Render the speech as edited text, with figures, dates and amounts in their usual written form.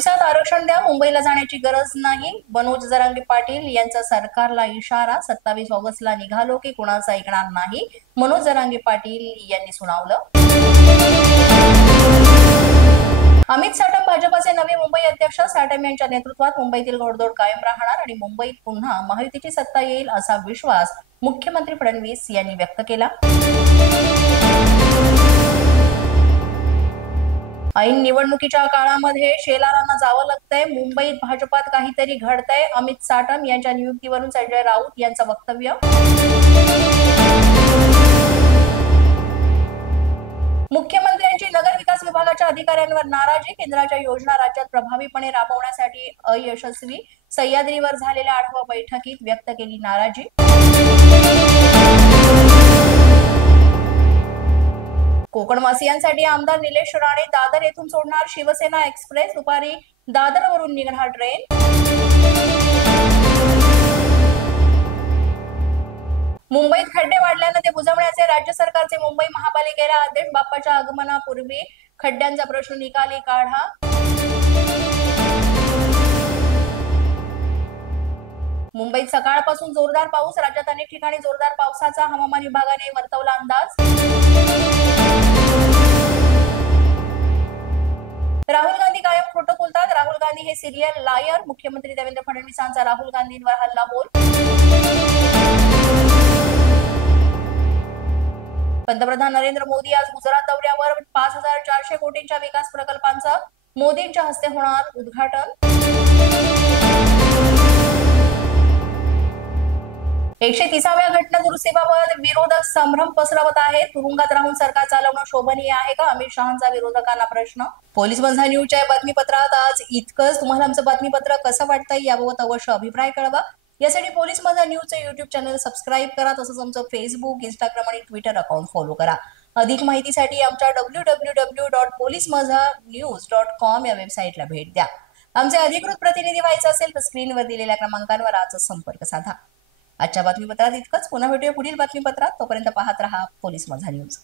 दिवसात आरक्षण द्या, मुंबईला जाण्याची गरज नाही. मनोज जरांगे पाटील यांचा सरकारला इशारा. 27 ऑगस्टला निघालो की कुणाचं ऐकणार नाही, मनोज जरांगे पाटील यांनी सुनावलं. अमित साटम भाजपचे नवे मुंबई अध्यक्ष. साटम यांच्या नेतृत्वात मुंबईतील घोडदौड कायम राहणार आणि मुंबईत पुन्हा महायुतीची सत्ता येईल असा विश्वास मुख्यमंत्री फडणवीस यांनी व्यक्त केला. ऐन निवडणुकीच्या काळामध्ये शेलारांना जावं लागतंय. मुंबईत भाजपात काहीतरी घडतंय. अमित साटम यांच्या नियुक्तीवरून संजय राऊत यांचं वक्तव्य. मुख्यमंत्र्यांची नगर विकास विभागाच्या अधिकाऱ्यांवर नाराजी. केंद्राच्या योजना राज्यात प्रभावीपणे राबवण्यासाठी अयशस्वी. सह्याद्रीवर झालेल्या आढावा बैठकीत व्यक्त केली नाराजी. कोकणवासियांसाठी आमदार निलेश राणे दादर येथून सोडणार शिवसेना एक्सप्रेस. दुपारी दादरवरून निघणार ट्रेन. मुंबईत खड्डे वाढल्यानं ते बुजवण्याचे राज्य सरकारचे मुंबई महापालिकेला आदेश. बाप्पाच्या आगमनापूर्वी खड्ड्यांचा प्रश्न निकाली काढा. मुंबईत सकाळपासून जोरदार पाऊस. राज्यात अनेक ठिकाणी जोरदार पावसाचा हवामान विभागाने वर्तवला अंदाज. राहुल गांधी कायम खोटं बोलतात. राहुल गांधी हे सिरियल लायर. मुख्यमंत्री देवेंद्र फडणवीसांचा राहुल गांधींवर हल्लाबोल. पंतप्रधान नरेंद्र मोदी आज गुजरात दौऱ्यावर. 5400 कोटींच्या विकास प्रकल्पांचं मोदींच्या हस्ते होणार उद्घाटन. 130व्या घटना दुरुस्तीबाबत विरोधक संभ्रम पसरवत आहेत. तुरुंगात राहून सरकार चालवणं शोभनीय आहे का, अमित शहांचा विरोधकांना प्रश्न. पोलीस माझा न्यूजच्या बातमीपत्रात आज इतकंच. तुम्हाला आमचं बातमीपत्र कसं वाटतंय याबाबत अवश्य अभिप्राय कळवा. यासाठी पोलीस माझा न्यूजचं युट्यूब चॅनल सबस्क्राईब करा. तसंच आमचं फेसबुक, इंस्टाग्राम आणि ट्विटर अकाउंट फॉलो करा. अधिक माहितीसाठी आमच्या www.policemazhanews.com या वेबसाईटला भेट द्या. आमचे अधिकृत प्रतिनिधी व्हायचं असेल तर स्क्रीनवर दिलेल्या क्रमांकांवर आजच संपर्क साधा. आजच्या बातमीपत्रात इतकंच. पुन्हा भेटूया पुढील बातमीपत्रात. तोपर्यंत पाहत रहा पोलीस माझा न्यूज.